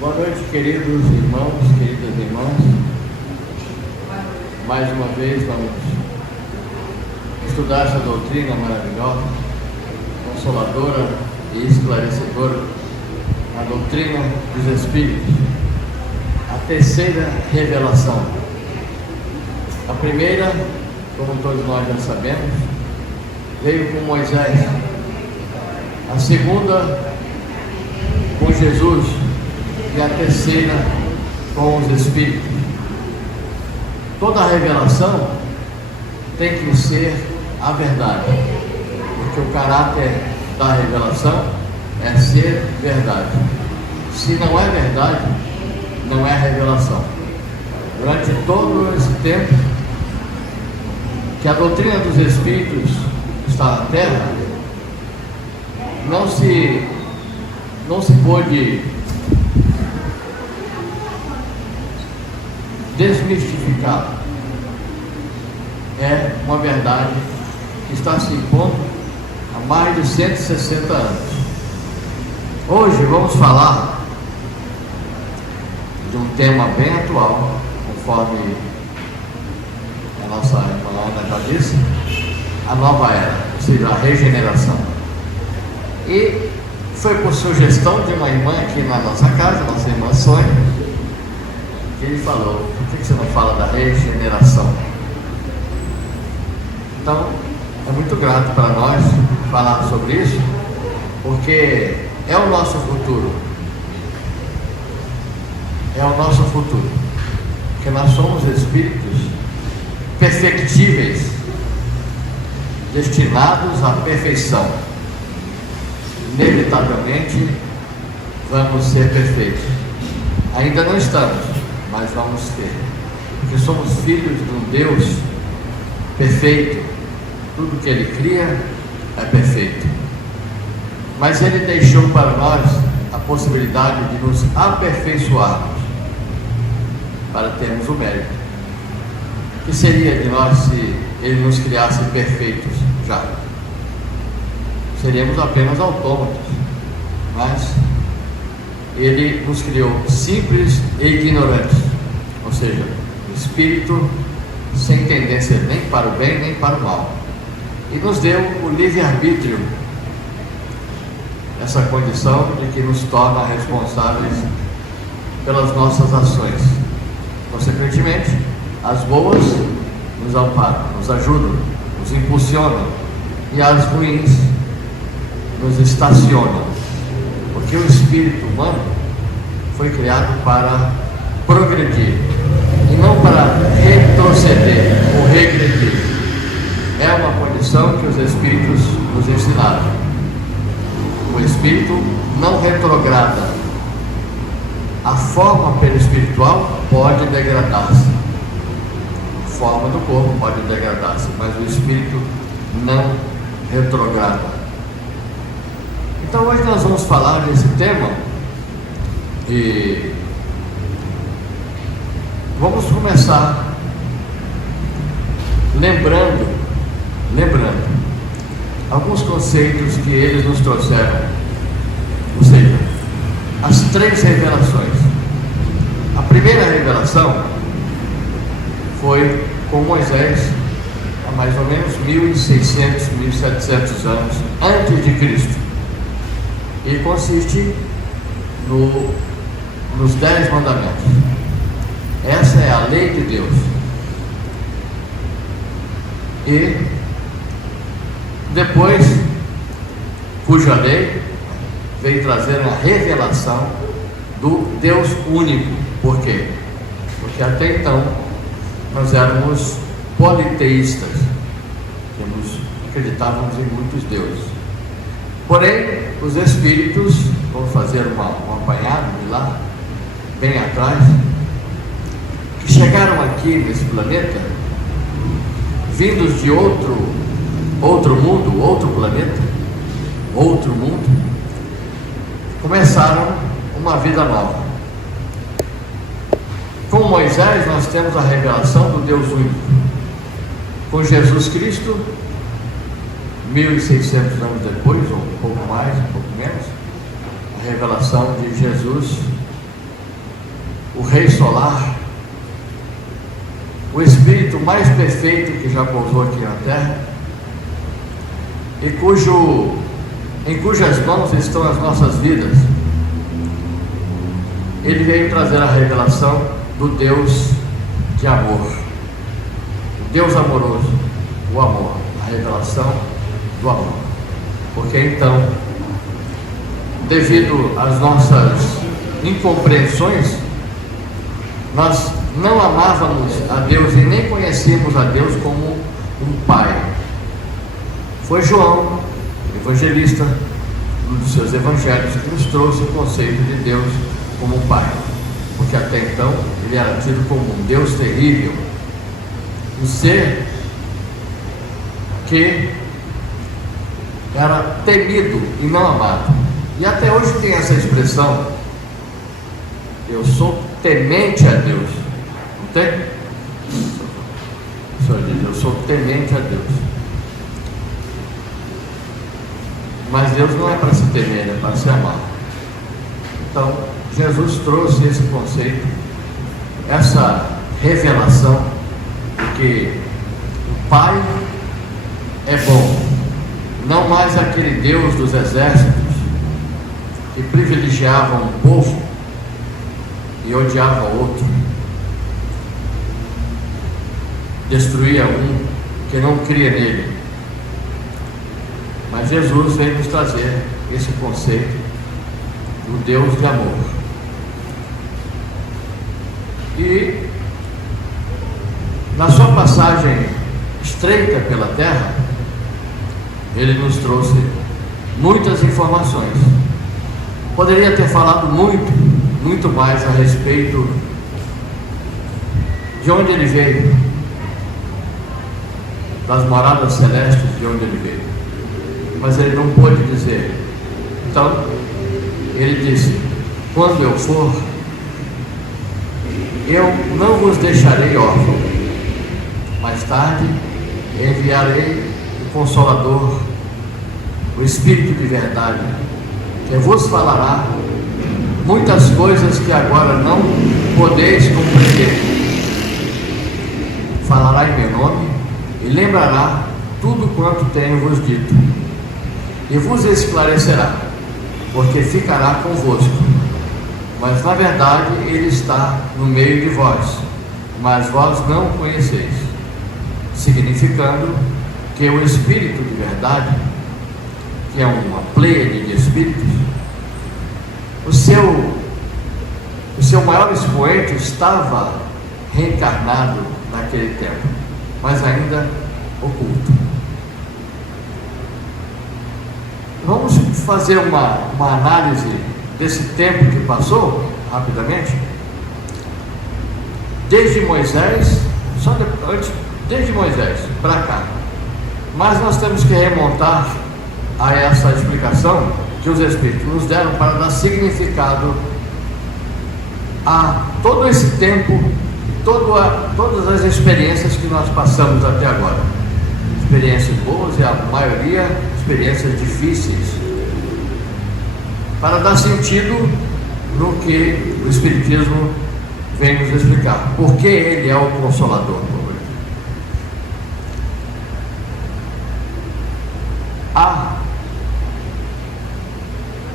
Boa noite, queridos irmãos, queridas irmãs. Mais uma vez vamos estudar essa doutrina maravilhosa, consoladora e esclarecedora, a doutrina dos Espíritos, a terceira revelação. A primeira, como todos nós já sabemos, veio com Moisés. A segunda, com Jesus. E a terceira, com os Espíritos. Toda a revelação tem que ser a verdade, porque o caráter da revelação é ser verdade. Se não é verdade, não é revelação. Durante todo esse tempo que a doutrina dos Espíritos está na Terra, não se pôde desmistificar. É uma verdade que está se impondo há mais de 160 anos. Hoje vamos falar de um tema bem atual, conforme a nossa irmã Ana já disse, a nova era, ou seja, a regeneração. E foi por sugestão de uma irmã aqui na nossa casa, nossa irmã Sônia, que ele falou: por que você não fala da regeneração? Então, é muito grato para nós falar sobre isso, porque é o nosso futuro. É o nosso futuro. Porque nós somos espíritos perfectíveis, destinados à perfeição. Inevitavelmente vamos ser perfeitos. Ainda não estamos, mas vamos ter, porque somos filhos de um Deus perfeito. Tudo que Ele cria é perfeito, mas Ele deixou para nós a possibilidade de nos aperfeiçoarmos para termos o mérito. O que seria de nós se Ele nos criasse perfeitos já? Seríamos apenas autômatos, mas Ele nos criou simples e ignorantes, ou seja, espírito sem tendência nem para o bem nem para o mal, e nos deu o livre-arbítrio, essa condição de que nos torna responsáveis pelas nossas ações. Consequentemente, as boas nos amparam, nos ajudam, nos impulsionam, e as ruins nos estacionam, porque o espírito humano foi criado para progredir e não para retroceder ou regredir. É uma condição que os espíritos nos ensinaram. O espírito não retrograda. A forma perispiritual pode degradar-se, a forma do corpo pode degradar-se, mas o espírito não retrograda. Então hoje nós vamos falar desse tema e vamos começar lembrando alguns conceitos que eles nos trouxeram, ou seja, as três revelações. A primeira revelação foi com Moisés há mais ou menos 1600, 1700 anos antes de Cristo. E consiste nos 10 mandamentos. Essa é a lei de Deus. E depois, cuja lei veio trazer a revelação do Deus único. Por quê? Porque até então nós éramos politeístas, acreditávamos em muitos deuses. Porém, os espíritos, vamos fazer um apanhado de lá, bem atrás, que chegaram aqui nesse planeta, vindos de outro mundo, outro planeta, outro mundo, começaram uma vida nova. Com Moisés nós temos a revelação do Deus único. Com Jesus Cristo, 1600 anos depois, ou um pouco mais, um pouco menos, a revelação de Jesus o Rei Solar, o Espírito mais perfeito que já pousou aqui na Terra, e em cujas mãos estão as nossas vidas. Ele veio trazer a revelação do Deus de amor, o Deus amoroso, o amor, a revelação do amor. Porque então, devido às nossas incompreensões, nós não amávamos a Deus e nem conhecíamos a Deus como um Pai. Foi João, evangelista, um dos seus evangelhos, que nos trouxe o conceito de Deus como um Pai, porque até então ele era tido como um Deus terrível, um ser que era temido e não amado. E até hoje tem essa expressão: eu sou temente a Deus. Não tem? O Senhor diz: eu sou temente a Deus. Mas Deus não é para se temer, é para se amar. Então, Jesus trouxe esse conceito, essa revelação de que o Pai é bom, não mais aquele Deus dos exércitos que privilegiava um povo e odiava outro, destruía um que não cria nele. Mas Jesus veio nos trazer esse conceito do Deus de amor. E na sua passagem estreita pela terra, ele nos trouxe muitas informações. Poderia ter falado muito mais a respeito de onde ele veio, das moradas celestes de onde ele veio, mas ele não pôde dizer. Então ele disse: quando eu for, eu não vos deixarei órfãos, mais tarde enviarei o Consolador, o Espírito de verdade, que vos falará muitas coisas que agora não podeis compreender. Falará em meu nome e lembrará tudo quanto tenho vos dito, e vos esclarecerá, porque ficará convosco. Mas na verdade ele está no meio de vós, mas vós não o conheceis. Significando que o Espírito de verdade, que é uma pleiade de espíritos, o seu maior expoente estava reencarnado naquele tempo, mas ainda oculto. Vamos fazer uma análise desse tempo que passou, rapidamente. Desde Moisés, desde Moisés para cá. Mas nós temos que remontar a essa explicação que os Espíritos nos deram para dar significado a todo esse tempo, todas as experiências que nós passamos até agora. Experiências boas e a maioria experiências difíceis, para dar sentido no que o Espiritismo vem nos explicar. Porque ele é o Consolador. Há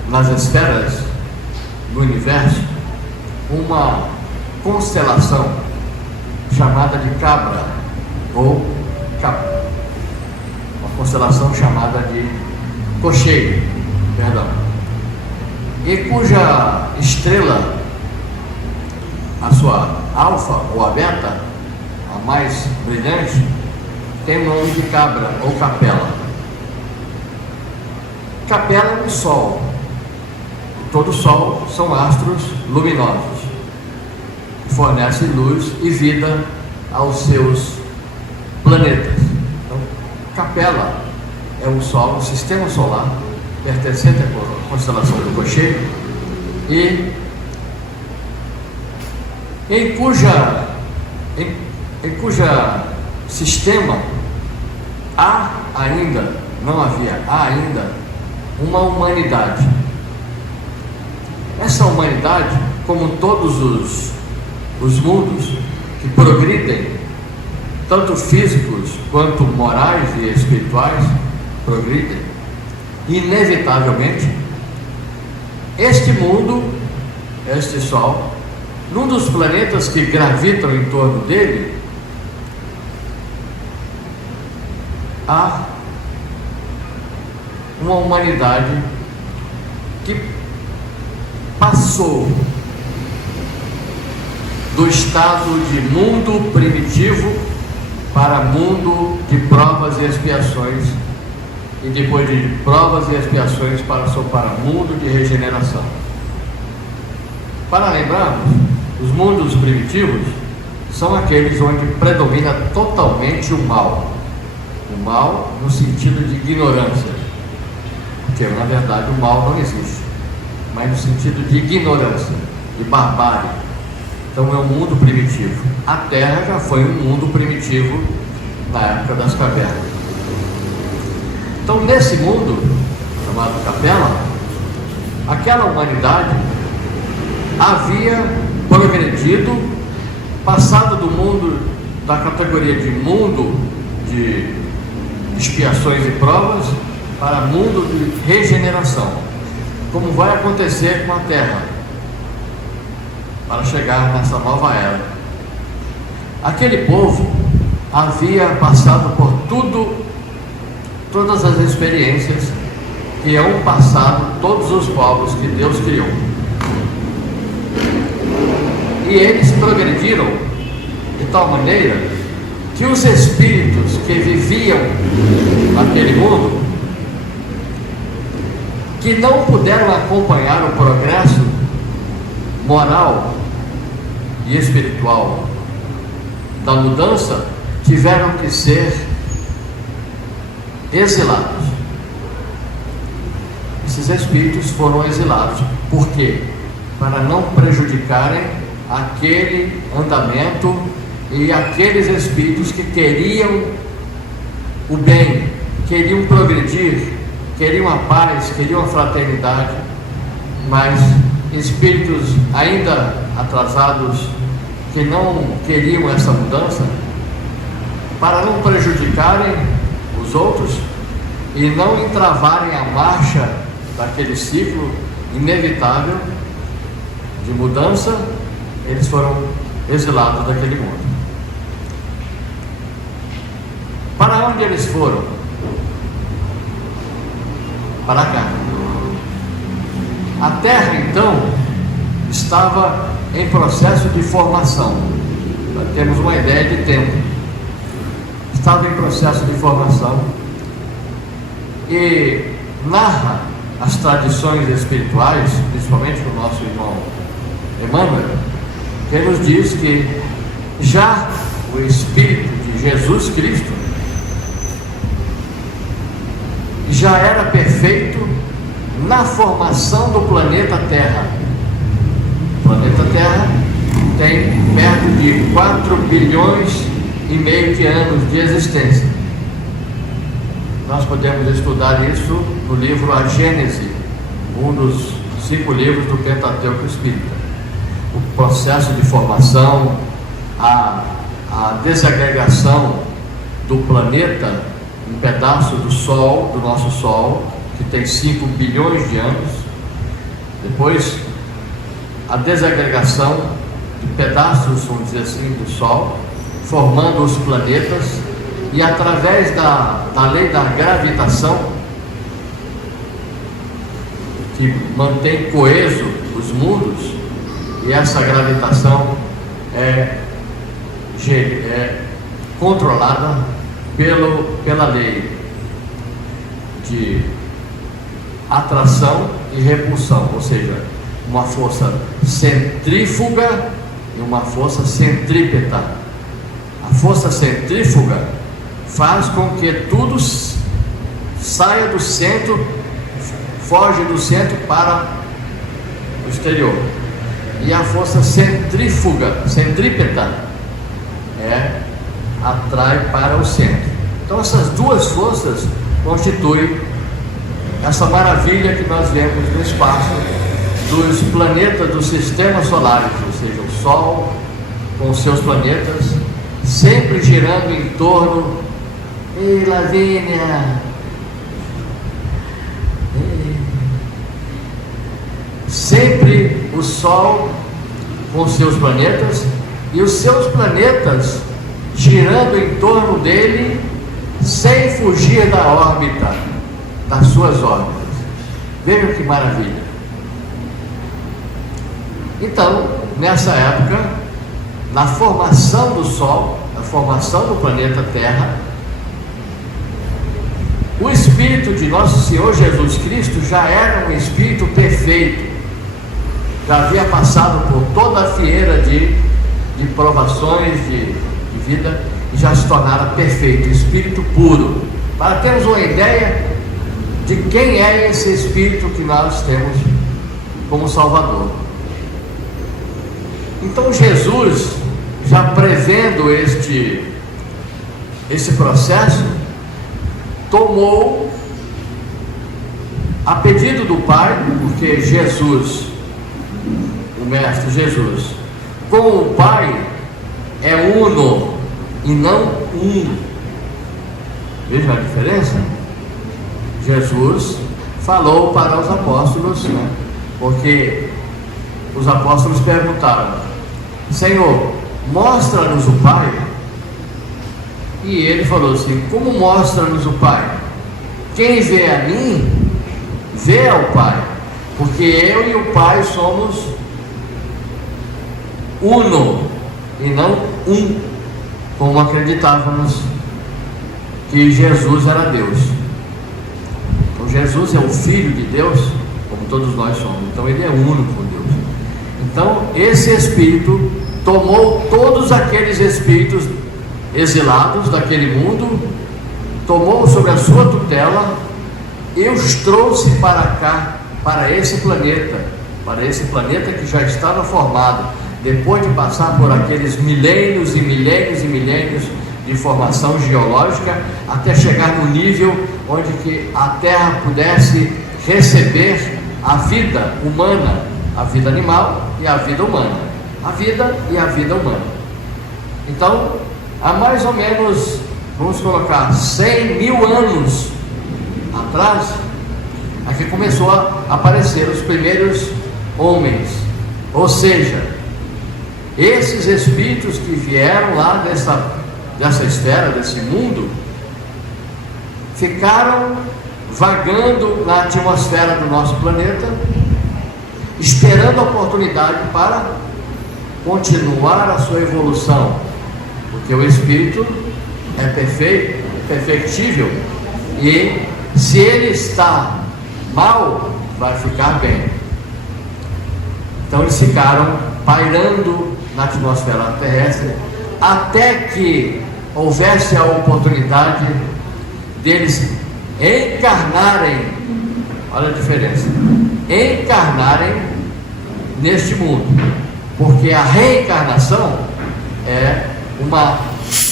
nas esferas do universo uma constelação chamada de Cabra, ou uma constelação chamada de Cocheiro, e cuja estrela, a sua alfa ou a beta, a mais brilhante, tem o nome de Cabra ou Capela. Capela é o Sol. Todo Sol são astros luminosos que fornecem luz e vida aos seus planetas. Então, Capela é o Sol, o sistema solar pertencente à constelação do Cocheiro, e em cuja sistema há ainda uma humanidade. Essa humanidade, como todos os mundos que progridem, tanto físicos quanto morais e espirituais, progridem, inevitavelmente, este mundo, este Sol, num dos planetas que gravitam em torno dele, há uma humanidade que passou do estado de mundo primitivo para mundo de provas e expiações, e depois de provas e expiações passou para mundo de regeneração. Para lembrarmos, os mundos primitivos são aqueles onde predomina totalmente o mal no sentido de ignorância, porque na verdade o mal não existe, mas no sentido de ignorância, de barbárie. Então é um mundo primitivo. A Terra já foi um mundo primitivo na época das cavernas. Então nesse mundo chamado Capela, aquela humanidade havia progredido, passado do mundo da categoria de mundo de expiações e provas para mundo de regeneração, como vai acontecer com a Terra, para chegar nessa nova era. Aquele povo havia passado por todas as experiências que hão passado todos os povos que Deus criou. E eles progrediram de tal maneira que os espíritos que viviam naquele mundo, que não puderam acompanhar o progresso moral e espiritual da mudança, tiveram que ser exilados. Esses espíritos foram exilados. Por quê? Para não prejudicarem aquele andamento e aqueles espíritos que queriam o bem, queriam progredir, queriam a paz, queriam a fraternidade, mas espíritos ainda atrasados que não queriam essa mudança, para não prejudicarem os outros e não entravarem a marcha daquele ciclo inevitável de mudança, eles foram exilados daquele mundo. Para onde eles foram? Para cá. A Terra então estava em processo de formação. Para termos uma ideia de tempo, estava em processo de formação, e narra as tradições espirituais, principalmente o nosso irmão Emmanuel, que nos diz que já o Espírito de Jesus Cristo já era perfeito na formação do planeta Terra. O planeta Terra tem perto de 4 bilhões e meio de anos de existência. Nós podemos estudar isso no livro A Gênese, um dos 5 livros do Pentateuco Espírita. O processo de formação, a desagregação do planeta, um pedaço do Sol, do nosso Sol, que tem 5 bilhões de anos. Depois, a desagregação de pedaços, vamos dizer assim, do Sol, formando os planetas, e através da lei da gravitação, que mantém coeso os mundos, e essa gravitação é controlada pela lei de atração e repulsão, ou seja, uma força centrífuga e uma força centrípeta. A força centrífuga faz com que tudo saia do centro, foge do centro para o exterior. E a força centrípeta atrai para o centro. Então essas duas forças constituem essa maravilha que nós vemos no espaço dos planetas do sistema solar, ou seja, o Sol, com seus planetas, sempre girando em torno. Ei, Lavínia! Sempre o Sol com seus planetas e os seus planetas girando em torno dele sem fugir da órbita, das suas órbitas. Vejam que maravilha. Então, nessa época, na formação do Sol, na formação do planeta Terra, o Espírito de Nosso Senhor Jesus Cristo já era um Espírito perfeito, já havia passado por toda a fieira de provações de vida e já se tornara perfeito, Espírito puro. Para termos uma ideia de quem é esse Espírito que nós temos como Salvador. Então Jesus, já prevendo esse processo, tomou, a pedido do Pai, porque Jesus, o Mestre Jesus, com o Pai é uno e não um. Veja a diferença? Jesus falou para os apóstolos, né? Porque os apóstolos perguntaram: Senhor, mostra-nos o Pai. E ele falou assim: como mostra-nos o Pai? Quem vê a mim, vê ao Pai, porque eu e o Pai somos uno e não um, como acreditávamos que Jesus era Deus. Então Jesus é o Filho de Deus, como todos nós somos, então ele é uno com Deus. Então esse Espírito tomou todos aqueles espíritos exilados daquele mundo, tomou sobre a sua tutela e os trouxe para cá, para esse planeta que já estava formado, depois de passar por aqueles milênios e milênios e milênios de formação geológica, até chegar no nível onde que a Terra pudesse receber a vida humana, a vida animal e a vida humana, a vida e a vida humana. Então, há mais ou menos, vamos colocar, 100 mil anos atrás, aqui começou a aparecer os primeiros homens, ou seja, esses espíritos que vieram lá dessa esfera, desse mundo, ficaram vagando na atmosfera do nosso planeta, esperando a oportunidade para continuar a sua evolução, porque o espírito é perfeito, perfectível, e se ele está mal, vai ficar bem. Então eles ficaram pairando na atmosfera terrestre até que houvesse a oportunidade deles encarnarem, olha a diferença, encarnarem neste mundo, porque a reencarnação é uma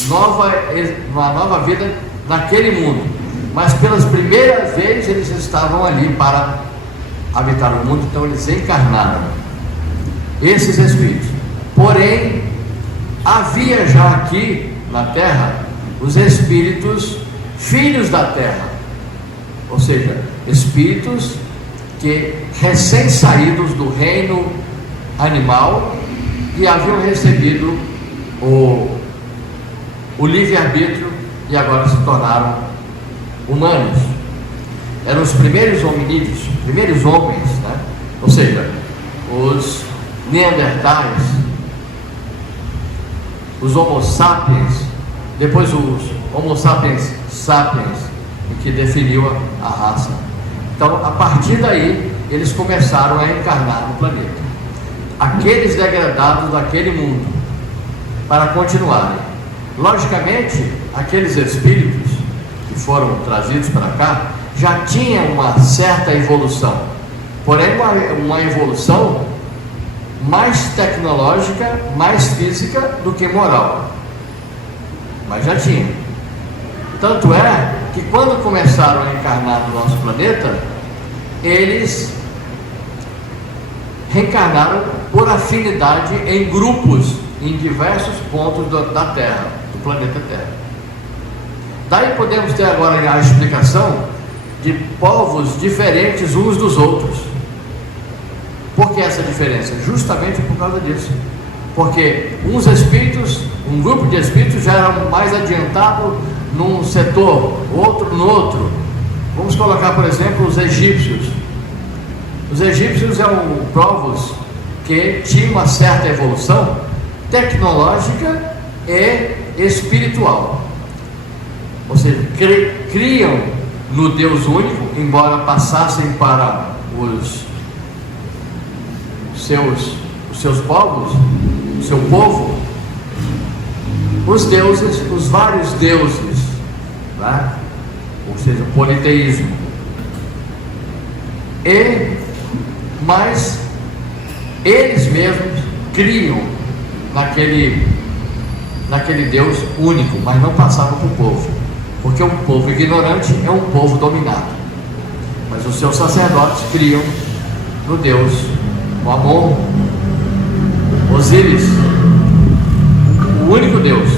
nova vida naquele mundo, mas pelas primeiras vezes eles estavam ali para habitar o mundo, então eles encarnaram esses espíritos. Porém, havia já aqui na Terra os espíritos filhos da Terra, ou seja, espíritos que recém-saídos do reino animal e haviam recebido o livre-arbítrio e agora se tornaram humanos. Eram os primeiros hominídeos, primeiros homens, né? Ou seja, os neandertais, os homo sapiens, depois os homo sapiens sapiens, que definiu a raça. Então, a partir daí, eles começaram a encarnar no planeta, aqueles degradados daquele mundo, para continuarem. Logicamente, aqueles espíritos que foram trazidos para cá já tinham uma certa evolução, porém uma evolução mais tecnológica, mais física do que moral, mas já tinha. Tanto é que quando começaram a encarnar no nosso planeta, eles reencarnaram por afinidade em grupos em diversos pontos da Terra, do planeta Terra. Daí podemos ter agora a explicação de povos diferentes uns dos outros. Por que essa diferença? Justamente por causa disso. Porque uns espíritos, um grupo de espíritos já eram mais adiantado num setor, outro no outro. Vamos colocar, por exemplo, os egípcios. Os egípcios eram povos que tinham uma certa evolução tecnológica e espiritual. Ou seja, criam no Deus único, embora passassem para os seus povos, o seu povo, os deuses, os vários deuses, né? Ou seja, o politeísmo. Mas eles mesmos criam naquele Deus único, mas não passavam para o povo, porque um povo ignorante é um povo dominado. Mas os seus sacerdotes criam no Deus, o Amon, Osíris, o único Deus,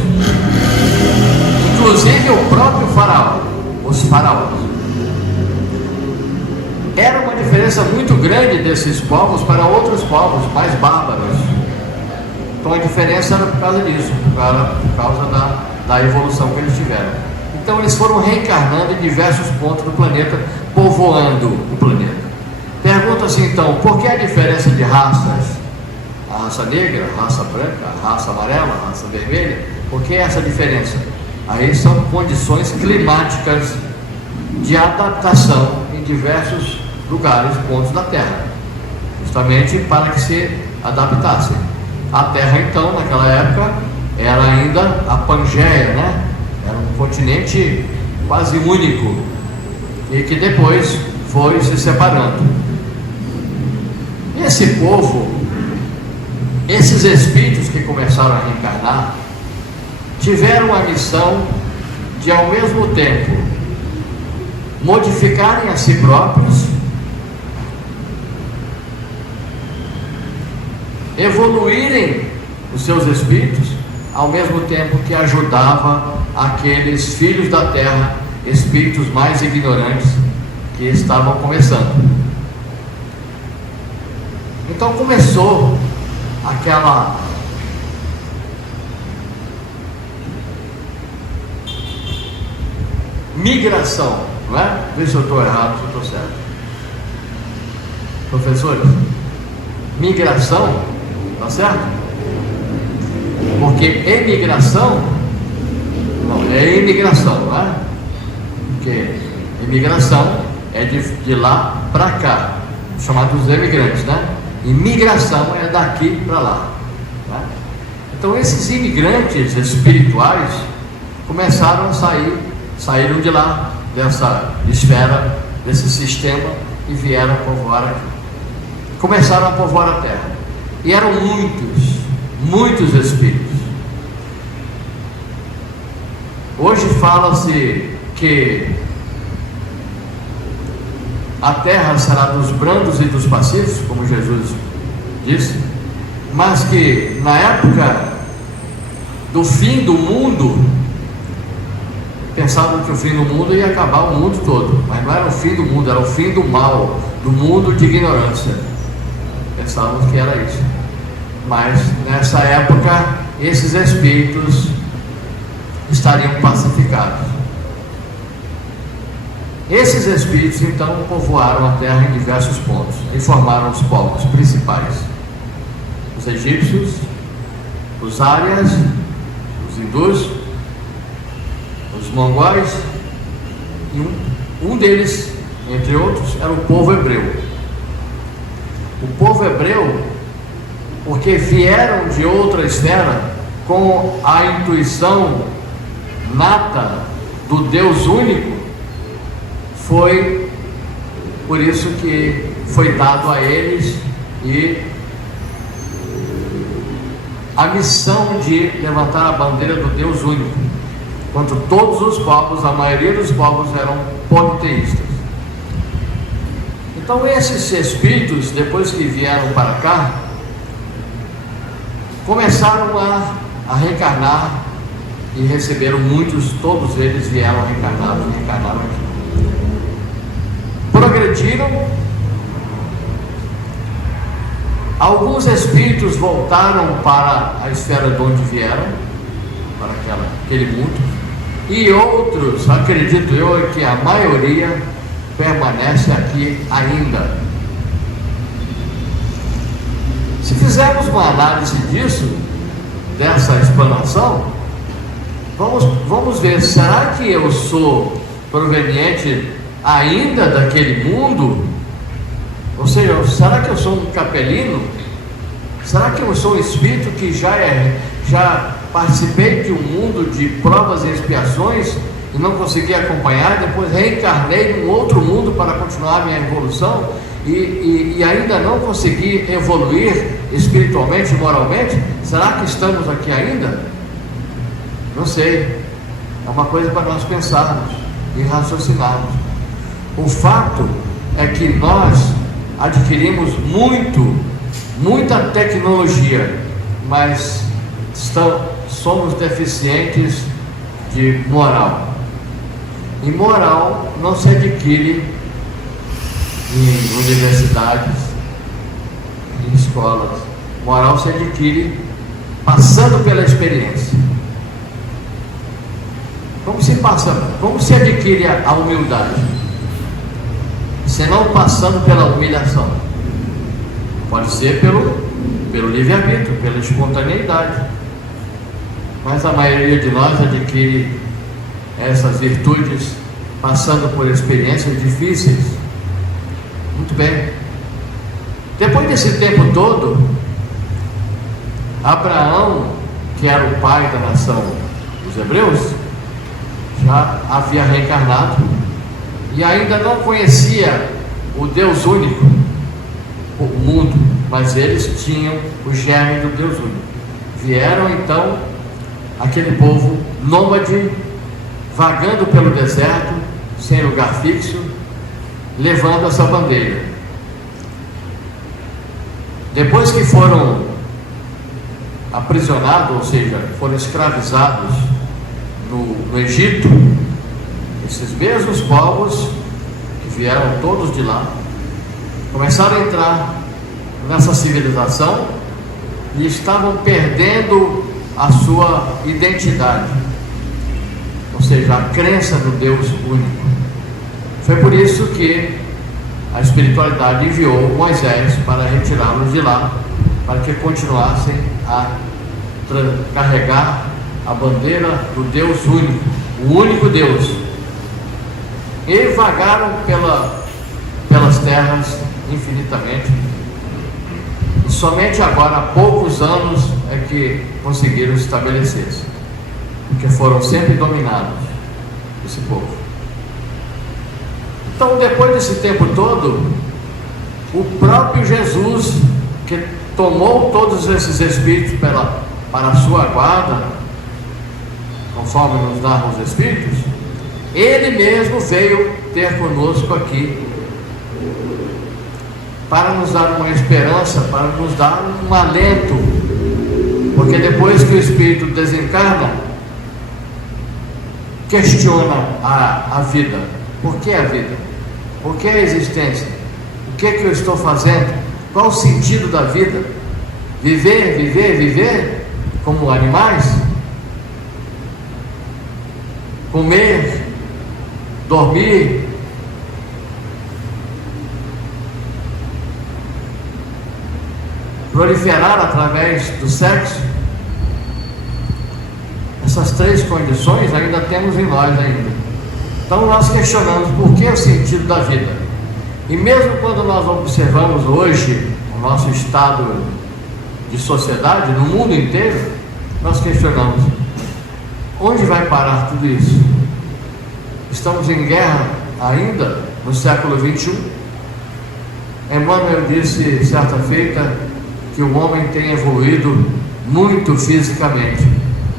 inclusive o próprio faraó, os faraós. Era uma diferença muito grande desses povos para outros povos mais bárbaros. Então a diferença era por causa disso, por causa da evolução que eles tiveram. Então eles foram reencarnando em diversos pontos do planeta, povoando o planeta. Pergunta-se então, por que a diferença de raças? A raça negra, a raça branca, a raça amarela, a raça vermelha? Por que essa diferença? Aí são condições climáticas de adaptação em diversos lugares, pontos da Terra, justamente para que se adaptassem. A Terra então, naquela época, era ainda a Pangeia, né? Era um continente quase único e que depois foi se separando. Esse povo, esses espíritos que começaram a reencarnar, tiveram a missão de, ao mesmo tempo, modificarem a si próprios, evoluírem os seus espíritos, ao mesmo tempo que ajudava aqueles filhos da terra, espíritos mais ignorantes que estavam começando. Então começou aquela migração, não é? Vê se eu estou errado, se eu estou certo. Professores, migração, tá certo? Porque emigração, não, é imigração, não é? Porque imigração é de lá para cá, chamados emigrantes, né? Imigração é daqui para lá, né? Então esses imigrantes espirituais começaram a saíram de lá, dessa esfera, desse sistema, e vieram povoar aqui. Começaram a povoar a terra, e eram muitos espíritos. Hoje fala-se que a terra será dos brandos e dos passivos, como Jesus disse, mas que na época do fim do mundo, pensavam que o fim do mundo ia acabar o mundo todo, mas não era o fim do mundo, era o fim do mal, do mundo de ignorância. Pensavam que era isso. Mas nessa época, esses espíritos estariam pacificados. Esses espíritos então povoaram a terra em diversos pontos e formaram os povos principais: os egípcios, os árias, os hindus, os mongóis, e um deles, entre outros, era o povo hebreu. O povo hebreu, porque vieram de outra esfera com a intuição nata do Deus único, foi por isso que foi dado a eles e a missão de levantar a bandeira do Deus único, enquanto todos os povos, a maioria dos povos, eram politeístas. Então esses espíritos, depois que vieram para cá, começaram a reencarnar e receberam muitos, todos eles vieram reencarnados e reencarnaram aqui. Progrediram, alguns espíritos voltaram para a esfera de onde vieram, para aquele mundo, e outros, acredito eu, que a maioria permanece aqui ainda. Se fizermos uma análise disso, dessa explanação, vamos ver, será que eu sou proveniente ainda daquele mundo? Ou seja, será que eu sou um capelino? Será que eu sou um espírito que já participei de um mundo de provas e expiações e não consegui acompanhar, depois reencarnei num outro mundo para continuar a minha evolução e ainda não consegui evoluir espiritualmente e moralmente? Será que estamos aqui ainda? Não sei. É uma coisa para nós pensarmos e raciocinarmos. O fato é que nós adquirimos muita tecnologia, mas somos deficientes de moral. E moral não se adquire em universidades, em escolas. Moral se adquire passando pela experiência. Como se adquire a humildade? Senão passando pela humilhação. Pode ser pelo livre-arbítrio, pela espontaneidade. Mas a maioria de nós adquire essas virtudes passando por experiências difíceis. Muito bem. Depois desse tempo todo, Abraão, que era o pai da nação dos hebreus, já havia reencarnado e ainda não conhecia o Deus único, o mundo, mas eles tinham o germe do Deus único. Vieram então aquele povo nômade, vagando pelo deserto, sem lugar fixo, levando essa bandeira. Depois que foram aprisionados, ou seja, foram escravizados no Egito, esses mesmos povos que vieram todos de lá começaram a entrar nessa civilização e estavam perdendo a sua identidade, ou seja, a crença no Deus único. Foi por isso que a espiritualidade enviou Moisés para retirá-los de lá, para que continuassem a carregar a bandeira do Deus único, o único Deus. E vagaram pelas terras infinitamente. E somente agora, há poucos anos, é que conseguiram estabelecer-se, porque foram sempre dominados, esse povo. Então, depois desse tempo todo, o próprio Jesus, que tomou todos esses espíritos para a sua guarda, conforme nos narram os espíritos, ele mesmo veio ter conosco aqui para nos dar uma esperança, para nos dar um alento, porque depois que o espírito desencarna, questiona a vida. Por que a vida? Por que a existência? O que é que eu estou fazendo? Qual o sentido da vida? Viver, viver, viver como animais? Comer, dormir, proliferar através do sexo? Essas três condições ainda temos em nós ainda. Então nós questionamos por que o sentido da vida. E mesmo quando nós observamos hoje o nosso estado de sociedade, no mundo inteiro, nós questionamos: onde vai parar tudo isso? Estamos em guerra ainda no século XXI. Emmanuel disse certa feita que o homem tem evoluído muito fisicamente,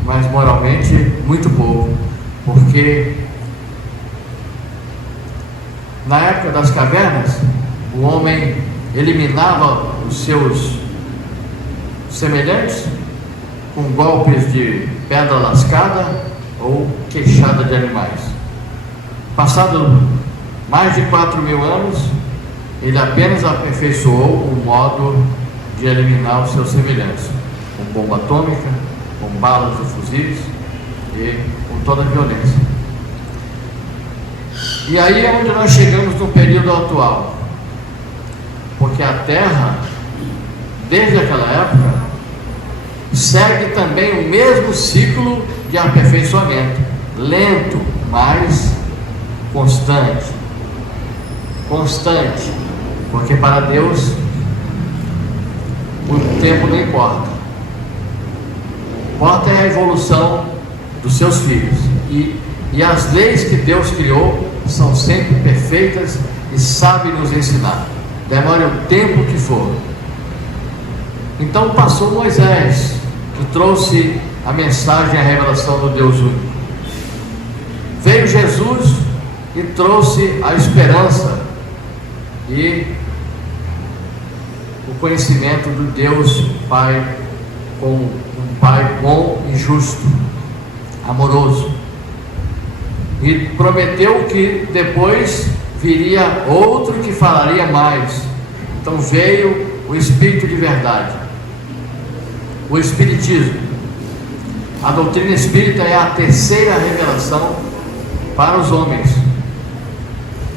mas moralmente muito pouco, porque na época das cavernas o homem eliminava os seus semelhantes com golpes de pedra lascada ou queixada de animais. Passado mais de 4.000 anos, ele apenas aperfeiçoou o modo de eliminar os seus semelhantes, com bomba atômica, com balas de fuzis e com toda a violência. E aí é onde nós chegamos no período atual, porque a Terra, desde aquela época, segue também o mesmo ciclo de aperfeiçoamento, lento, mas constante, porque para Deus o tempo não importa. Importa é a evolução dos seus filhos, e as leis que Deus criou são sempre perfeitas e sabe nos ensinar, demore o tempo que for. Então passou Moisés, que trouxe a mensagem, a revelação do Deus único. Veio Jesus e trouxe a esperança e o conhecimento do Deus Pai, como um Pai bom e justo, amoroso. E prometeu que depois viria outro que falaria mais. Então veio o Espírito de verdade, o Espiritismo. A doutrina espírita é a terceira revelação para os homens.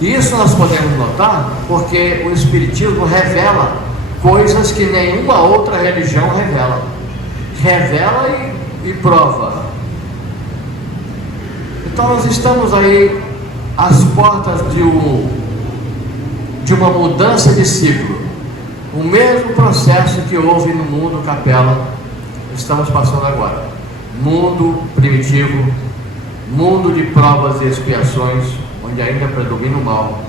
E isso nós podemos notar porque o Espiritismo revela coisas que nenhuma outra religião revela. Revela e prova. Então nós estamos aí às portas de uma mudança de ciclo. O mesmo processo que houve no mundo capela, estamos passando agora. Mundo primitivo, mundo de provas e expiações, onde ainda predomina o mal.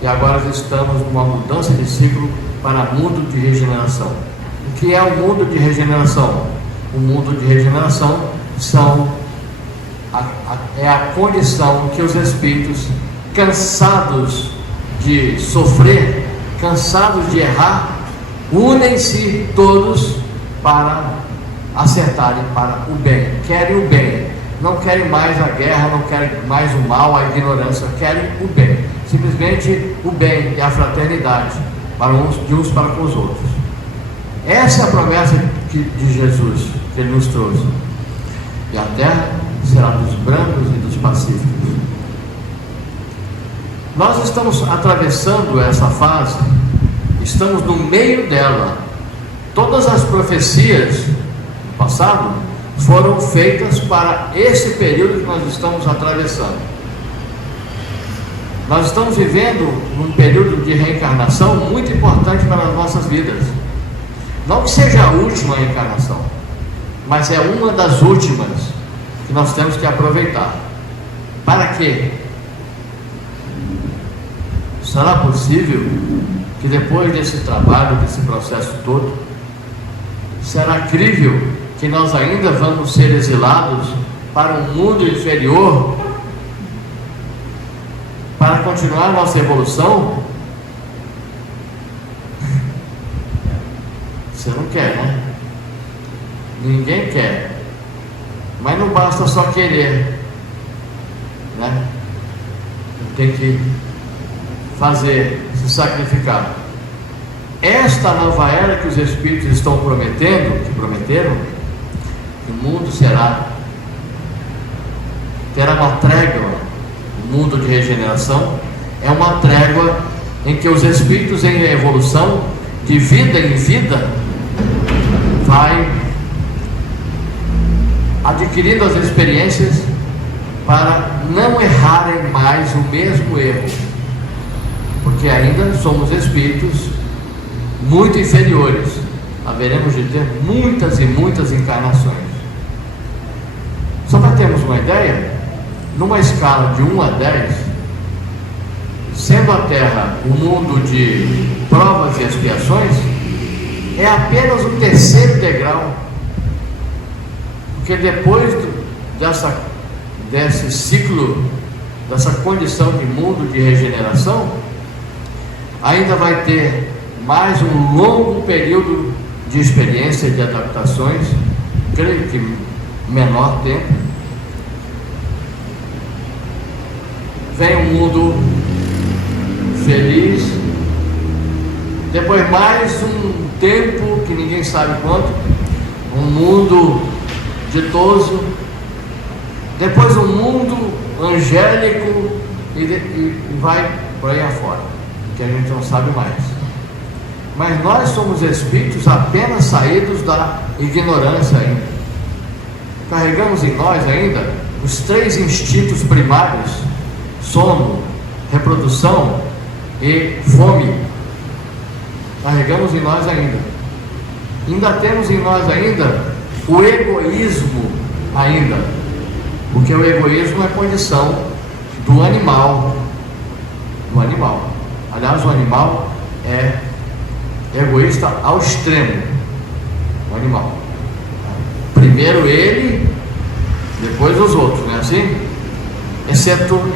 E agora estamos numa mudança de ciclo para mundo de regeneração. O que é o mundo de regeneração? O mundo de regeneração é a condição que os espíritos, cansados de sofrer, cansados de errar, unem-se todos para acertarem para o bem. Querem o bem, não querem mais a guerra, não querem mais o mal, a ignorância, querem o bem, simplesmente o bem e a fraternidade de uns para com os outros. Essa é a promessa de Jesus que ele nos trouxe. E a terra será dos brancos e dos pacíficos. Nós estamos atravessando essa fase, estamos no meio dela. Todas as profecias do passado foram feitas para esse período que nós estamos atravessando. Nós estamos vivendo um período de reencarnação muito importante para as nossas vidas. Não que seja a última reencarnação, mas é uma das últimas que nós temos que aproveitar. Para quê? Será possível que depois desse trabalho, desse processo todo, será crível que nós ainda vamos ser exilados para um mundo inferior para continuar a nossa evolução? Você não quer, né? Ninguém quer. Mas não basta só querer, né? Tem que fazer, se sacrificar. Esta nova era que os Espíritos estão prometendo, que prometeram, que o mundo terá uma trégua. O mundo de regeneração é uma trégua em que os Espíritos em evolução, de vida em vida, vai adquirindo as experiências para não errarem mais o mesmo erro, porque ainda somos espíritos muito inferiores, haveremos de ter muitas e muitas encarnações. Só para termos uma ideia, numa escala de 1 a 10, sendo a Terra um mundo de provas e expiações, é apenas o terceiro degrau, porque depois desse ciclo, dessa condição de mundo de regeneração, ainda vai ter mais um longo período de experiência, de adaptações, creio que menor tempo, vem um mundo feliz, depois mais um tempo que ninguém sabe quanto, um mundo ditoso, depois um mundo angélico e vai por aí afora, que a gente não sabe mais. Mas nós somos espíritos apenas saídos da ignorância ainda. Carregamos em nós ainda os 3 instintos primários: sono, reprodução e fome. Carregamos em nós ainda. Ainda temos em nós ainda o egoísmo ainda, porque o egoísmo é condição do animal. Aliás, o animal é egoísta ao extremo. O animal, primeiro ele, depois os outros, não é assim?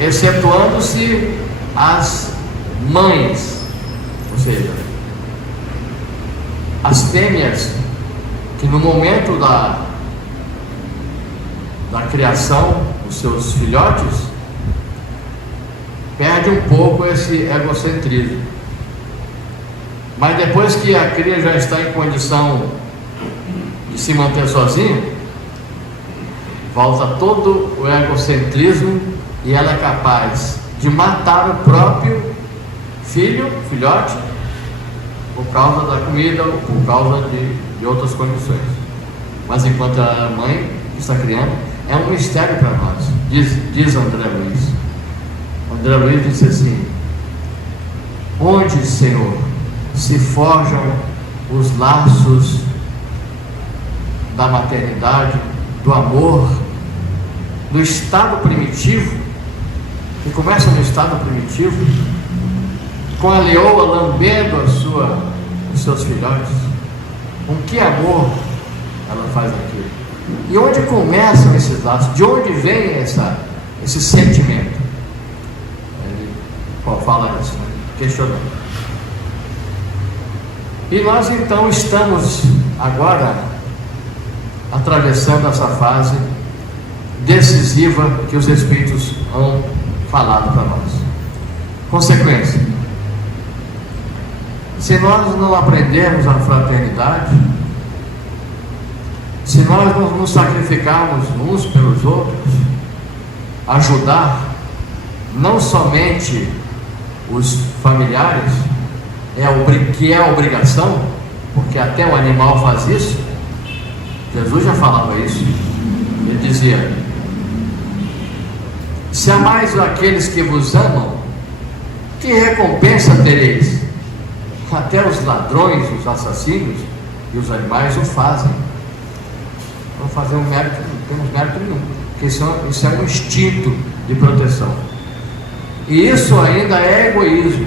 Excetuando-se as mães, ou seja, as fêmeas, que no momento da criação dos seus filhotes, perde um pouco esse egocentrismo, mas depois que a cria já está em condição de se manter sozinha, volta todo o egocentrismo e ela é capaz de matar o próprio filhote, por causa da comida ou por causa de outras condições. Mas enquanto a mãe está criando, é um mistério para nós, diz André Luiz. André Luiz disse assim: onde, Senhor, se forjam os laços da maternidade, do amor, do estado primitivo, que começa no estado primitivo, com a leoa lambendo os seus filhotes, com que amor ela faz aquilo? E onde começam esses laços? De onde vem esse sentimento? Ele fala isso, né? Questionando. E nós então estamos agora atravessando essa fase decisiva que os Espíritos han falado para nós. Consequência: se nós não aprendermos a fraternidade, se nós não nos sacrificarmos uns pelos outros, ajudar não somente os familiares, que é a obrigação, porque até o animal faz isso. Jesus já falava isso. Ele dizia: se amais aqueles que vos amam, que recompensa tereis? Até os ladrões, os assassinos e os animais o fazem. Não fazemos mérito, não temos mérito nenhum, porque isso é um instinto de proteção. E isso ainda é egoísmo.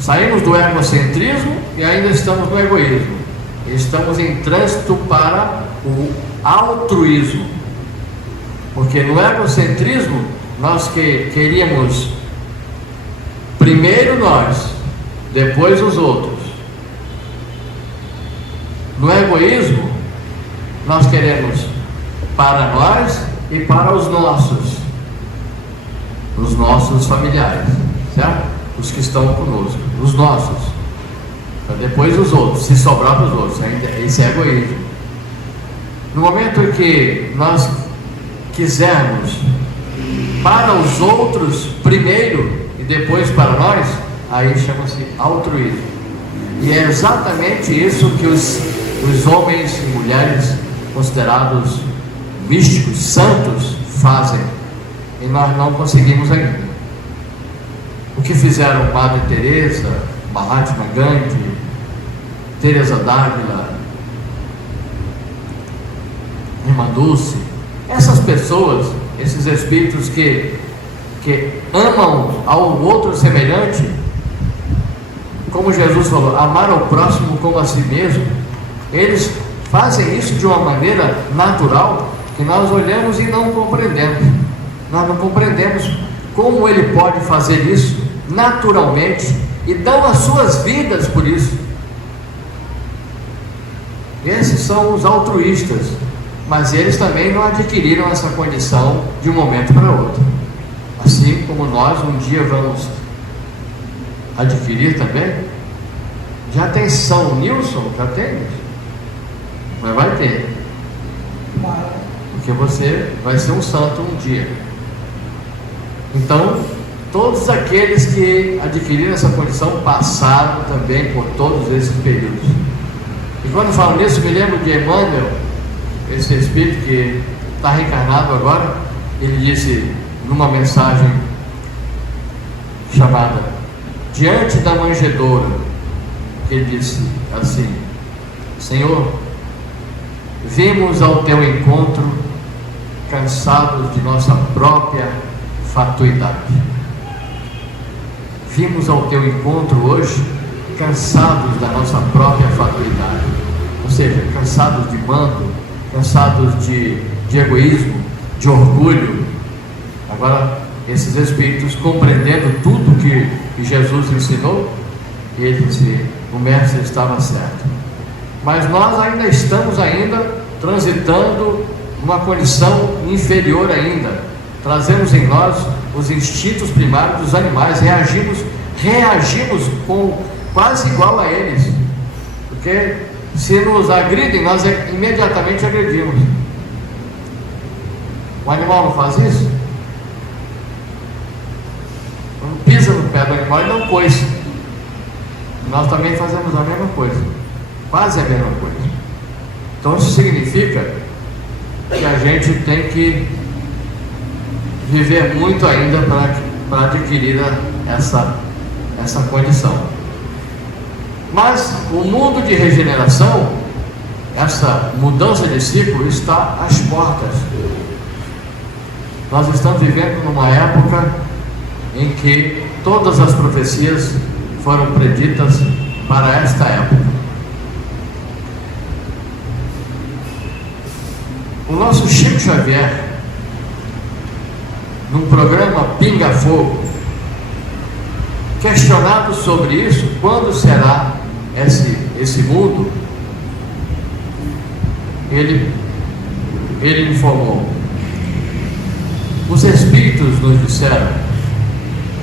Saímos do egocentrismo e ainda estamos no egoísmo. Estamos em trânsito para o altruísmo, porque no egocentrismo nós queríamos primeiro nós, depois os outros. No egoísmo nós queremos para nós e para os nossos familiares, certo? Os que estão conosco, os nossos, depois os outros, se sobrar para os outros. Esse é egoísmo. No momento em que nós quisermos para os outros primeiro e depois para nós, aí chama-se altruísmo. E é exatamente isso que os homens e mulheres considerados místicos, santos, fazem, e nós não conseguimos ainda. O que fizeram Madre Teresa, Mahatma Gandhi, Teresa d'Ávila, Irmã Dulce, essas pessoas, esses espíritos que amam ao outro semelhante, como Jesus falou, amar ao próximo como a si mesmo, eles fazem isso de uma maneira natural, que nós olhamos e não compreendemos. Nós não compreendemos como ele pode fazer isso naturalmente e dão as suas vidas por isso. Esses são os altruístas, mas eles também não adquiriram essa condição de um momento para outro. Assim como nós um dia vamos adquirir também. Já tem São Nilson? Já tem? Mas vai ter. Porque você vai ser um santo um dia. Então, todos aqueles que adquiriram essa condição passaram também por todos esses períodos. E quando falo nisso, me lembro de Emmanuel, esse espírito que está reencarnado agora. Ele disse numa mensagem chamada Diante da Manjedoura, ele disse assim: Senhor, vimos ao teu encontro cansados de nossa própria fatuidade. Vimos ao teu encontro hoje cansados da nossa própria fatuidade, ou seja, cansados de mando, cansados de egoísmo, de orgulho. Agora, esses espíritos, compreendendo tudo que Jesus ensinou, ele disse: o mestre estava certo. Mas nós ainda estamos transitando numa condição inferior ainda. Trazemos em nós os instintos primários dos animais, reagimos quase igual a eles, porque se nos agridem, nós imediatamente agredimos. O animal não faz isso? Quando pisa no pé do animal, ele dá um coice. Nós também fazemos a mesma coisa, quase a mesma coisa. Então isso significa que a gente tem que viver muito ainda para adquirir essa condição. Mas o mundo de regeneração, essa mudança de ciclo, está às portas. Nós estamos vivendo numa época em que todas as profecias foram preditas para esta época. O nosso Chico Xavier, num programa Pinga Fogo, questionado sobre isso, quando será esse mundo, ele informou: os espíritos nos disseram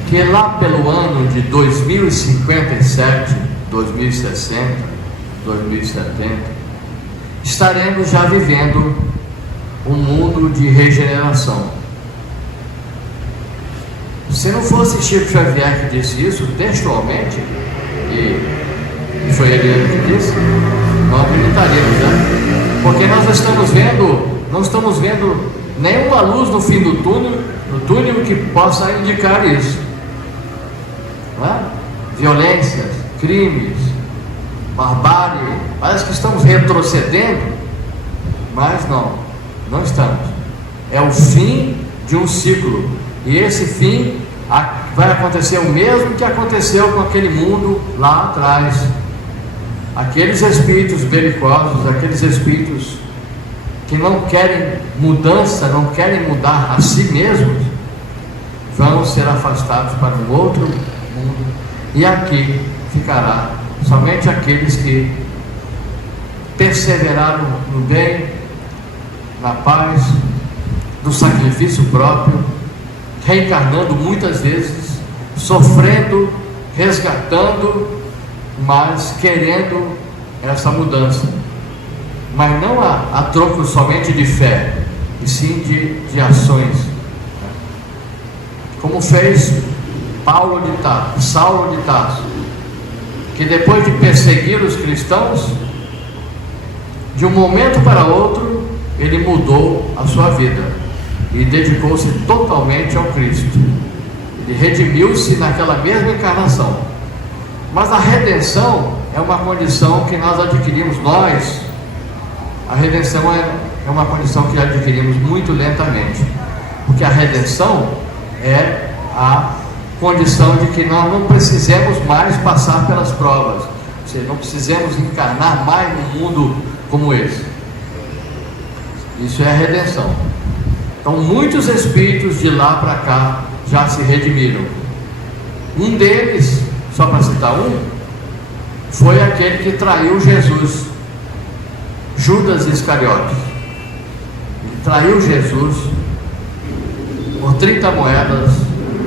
que lá pelo ano de 2057, 2060, 2070, estaremos já vivendo um mundo de regeneração. Se não fosse Chico Xavier que disse isso textualmente, e foi ele que disse, nós acreditaríamos, né? Porque nós não estamos vendo nenhuma luz no fim do túnel que possa indicar isso. Não é? Violências, crimes, barbárie, parece que estamos retrocedendo, mas não estamos. É o fim de um ciclo, e esse fim vai acontecer o mesmo que aconteceu com aquele mundo lá atrás. Aqueles espíritos belicosos, aqueles espíritos que não querem mudança, não querem mudar a si mesmos, vão ser afastados para um outro mundo, e aqui ficará somente aqueles que perseveraram no bem, na paz, no sacrifício próprio, reencarnando muitas vezes, sofrendo, resgatando, mas querendo essa mudança, mas não a troco somente de fé, e sim de ações, como fez Saulo de Tarso, que depois de perseguir os cristãos, de um momento para outro, ele mudou a sua vida e dedicou-se totalmente ao Cristo. Ele redimiu-se naquela mesma encarnação. Mas a redenção é uma condição que nós adquirimos, a redenção é uma condição que adquirimos muito lentamente, porque a redenção é a condição de que nós não precisemos mais passar pelas provas, ou seja, não precisemos encarnar mais num mundo como esse. Isso é a redenção. Então muitos espíritos de lá para cá já se redimiram. Um deles, só para citar um, foi aquele que traiu Jesus. Judas Iscariotes. Ele traiu Jesus por 30 moedas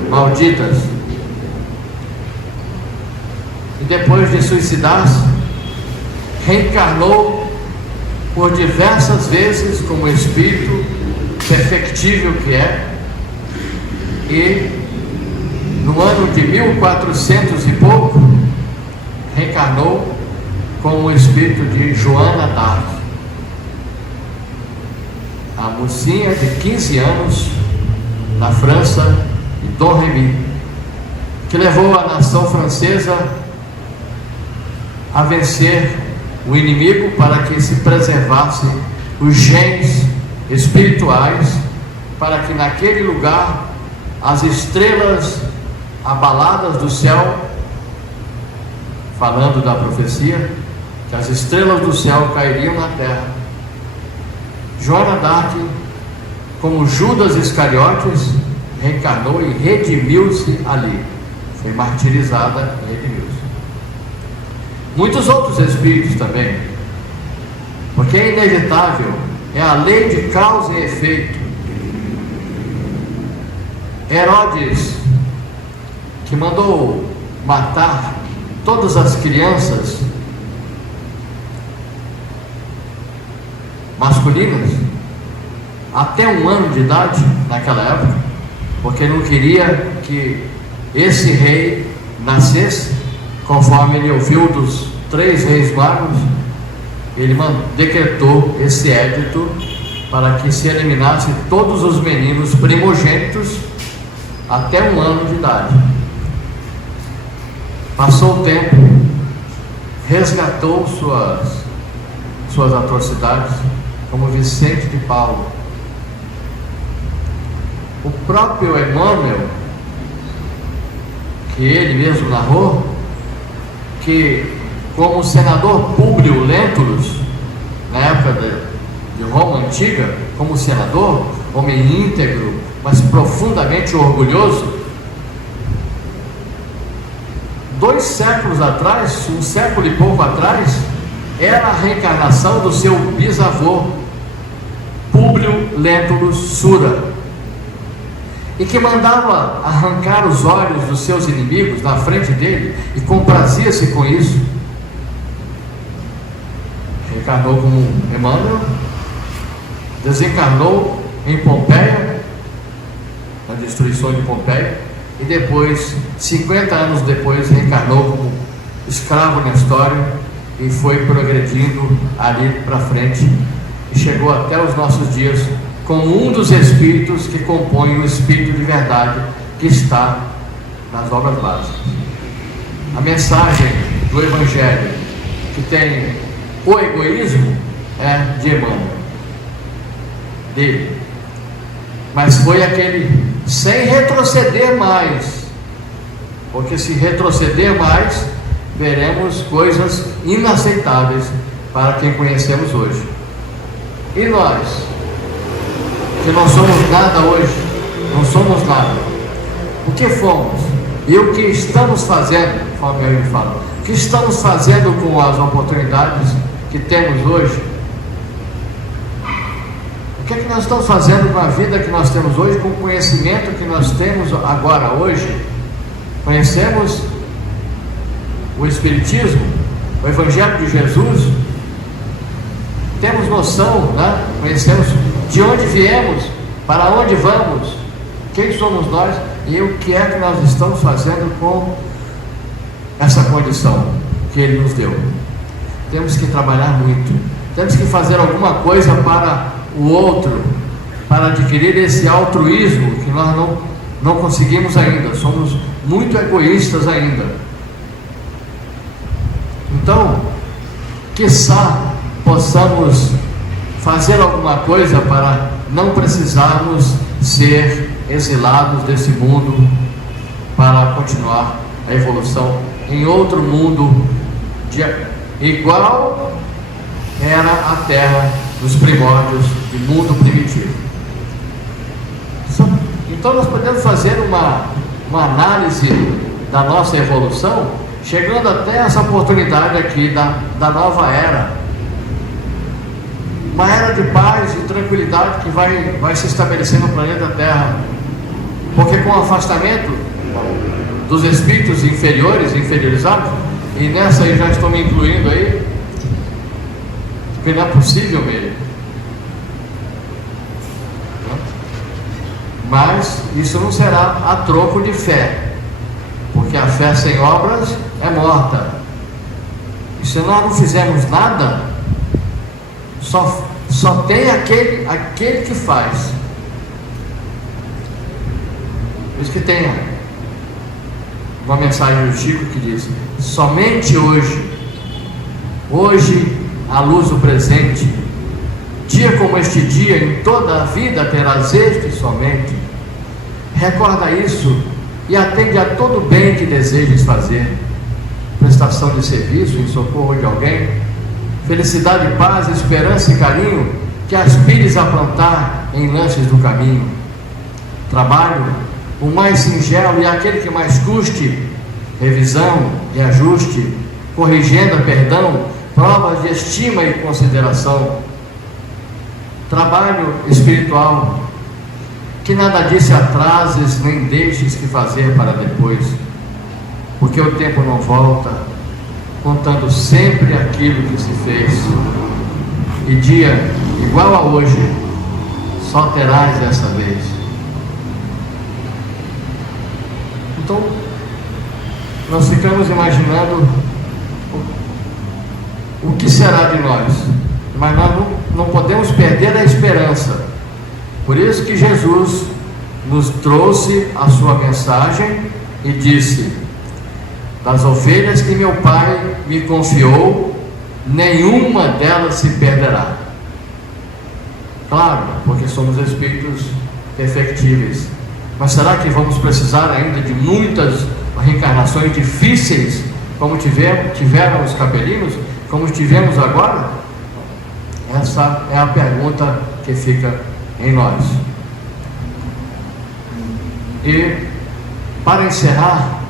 malditas. E depois de suicidar-se, reencarnou por diversas vezes como espírito perfectível que é, e no ano de 1400 e pouco reencarnou como o espírito de Joana d'Arc, a mocinha de 15 anos na França, de Dom Remy, que levou a nação francesa a vencer o inimigo para que se preservasse os genes espirituais, para que naquele lugar as estrelas abaladas do céu, falando da profecia, que as estrelas do céu cairiam na terra. Joana d'Arc, como Judas Iscariotes, reencarnou e redimiu-se ali, foi martirizada e redimiu-se. Muitos outros espíritos também, porque é inevitável, é a lei de causa e efeito. Herodes, que mandou matar todas as crianças masculinas até 1 ano de idade naquela época, porque não queria que esse rei nascesse, conforme ele ouviu dos 3 reis magos. Ele decretou esse édito para que se eliminasse todos os meninos primogênitos até 1 ano de idade. Passou o tempo, resgatou suas atrocidades, como Vicente de Paulo. O próprio Emmanuel, que ele mesmo narrou, que como o senador Públio Lentulus, na época de Roma Antiga, como senador, homem íntegro, mas profundamente orgulhoso, 2 séculos atrás, 1 século e pouco atrás, era a reencarnação do seu bisavô, Públio Lentulus Sura, e que mandava arrancar os olhos dos seus inimigos na frente dele e comprazia-se com isso. Reencarnou como Emmanuel, desencarnou em Pompeia, na destruição de Pompeia, e depois, 50 anos depois, reencarnou como escravo na história e foi progredindo ali para frente e chegou até os nossos dias como um dos espíritos que compõem o espírito de verdade que está nas obras básicas. A mensagem do Evangelho que tem o egoísmo é de Emmanuel, dele, mas foi aquele sem retroceder mais, porque se retroceder mais, veremos coisas inaceitáveis para quem conhecemos hoje. E nós, que não somos nada hoje, não somos nada, o que fomos e o que estamos fazendo, conforme ele fala, o que estamos fazendo com as oportunidades que temos hoje? O que é que nós estamos fazendo com a vida que nós temos hoje, com o conhecimento que nós temos agora, hoje? Conhecemos o Espiritismo, o Evangelho de Jesus, temos noção, né? Conhecemos de onde viemos, para onde vamos, quem somos nós e o que é que nós estamos fazendo com essa condição que Ele nos deu. Temos que trabalhar muito, temos que fazer alguma coisa para o outro, para adquirir esse altruísmo que nós não conseguimos ainda, somos muito egoístas ainda. Então, quiçá possamos fazer alguma coisa para não precisarmos ser exilados desse mundo, para continuar a evolução em outro mundo igual era a Terra dos primórdios, de mundo primitivo. Então nós podemos fazer uma análise da nossa evolução, chegando até essa oportunidade aqui da nova era, uma era de paz e tranquilidade que vai se estabelecer no planeta Terra, porque com o afastamento dos espíritos inferiorizados, e nessa aí já estou me incluindo aí, porque não é possível mesmo. Mas isso não será a troco de fé, porque a fé sem obras é morta. E se nós não fizermos nada, só tem aquele que faz. Por isso que tem uma mensagem do Chico que diz: somente hoje a luz do presente, dia como este dia, em toda a vida terás este somente. Recorda isso e atende a todo o bem que desejes fazer, prestação de serviço em socorro de alguém, felicidade, paz, esperança e carinho que aspires a plantar em lances do caminho. Trabalho, o mais singelo e aquele que mais custe, revisão e ajuste, corrigenda, perdão, provas de estima e consideração. Trabalho espiritual, que nada disso atrases nem deixes que fazer para depois, porque o tempo não volta, contando sempre aquilo que se fez, e dia igual a hoje só terás dessa vez. Então nós ficamos imaginando o que será de nós, mas nós não podemos perder a esperança. Por isso que Jesus nos trouxe a sua mensagem e disse: das ovelhas que meu Pai me confiou, nenhuma delas se perderá. Claro, porque somos espíritos perfectíveis, mas será que vamos precisar ainda de muitas reencarnações difíceis, como tiveram os capelinos, como tivemos agora? Essa é a pergunta que fica em nós. E para encerrar,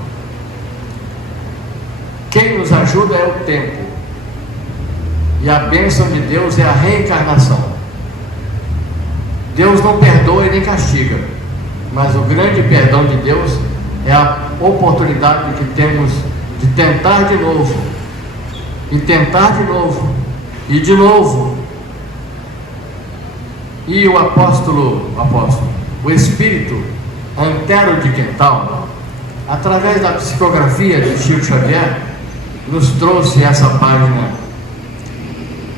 quem nos ajuda é o tempo, e a bênção de Deus é a reencarnação. Deus não perdoa e nem castiga, mas o grande perdão de Deus é a oportunidade que temos de tentar de novo, e tentar de novo, e de novo. E o o espírito Antero de Quental, através da psicografia de Chico Xavier, nos trouxe essa página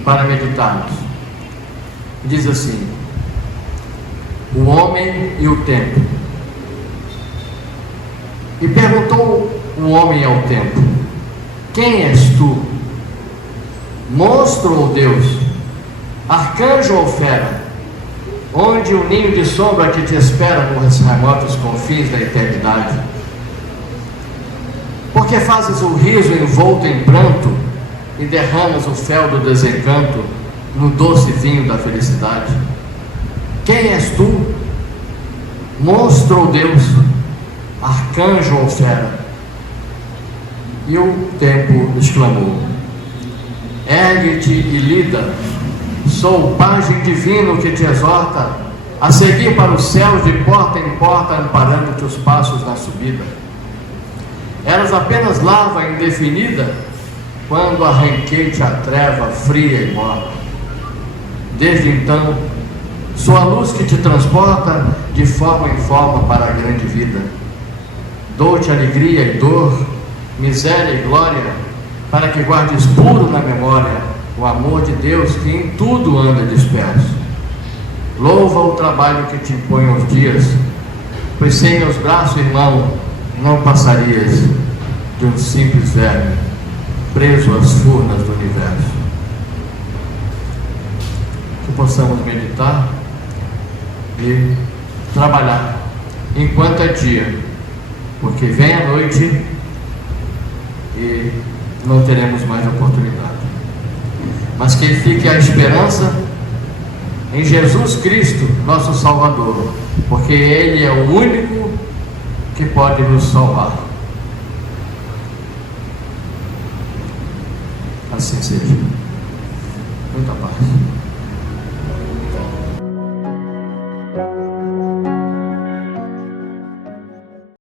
para meditarmos. Diz assim: o homem e o tempo. E perguntou o homem ao tempo: quem és tu? Monstro ou Deus? Arcanjo ou fera? Onde o ninho de sombra que te espera nos remotos confins da eternidade? Porque fazes o riso envolto em pranto e derramas o fel do desencanto no doce vinho da felicidade? Quem és tu? Monstro ou Deus? Arcanjo ou fera? E o tempo exclamou: ergue-te e lida. Sou o pajem divino que te exorta a seguir para os céus de porta em porta, amparando-te os passos na subida. Eras apenas lava indefinida, quando arranquei-te a treva fria e morta. Desde então, sou a luz que te transporta de forma em forma para a grande vida. Dou-te alegria e dor, miséria e glória, para que guardes puro na memória o amor de Deus que em tudo anda disperso. Louva o trabalho que te impõe aos dias, pois sem meus braços, irmão, não passarias de um simples verme preso às furnas do universo. Que possamos meditar e trabalhar enquanto é dia, porque vem a noite e não teremos mais oportunidade. Mas que fique a esperança em Jesus Cristo, nosso Salvador, porque Ele é o único que pode nos salvar. Assim seja. Muita paz.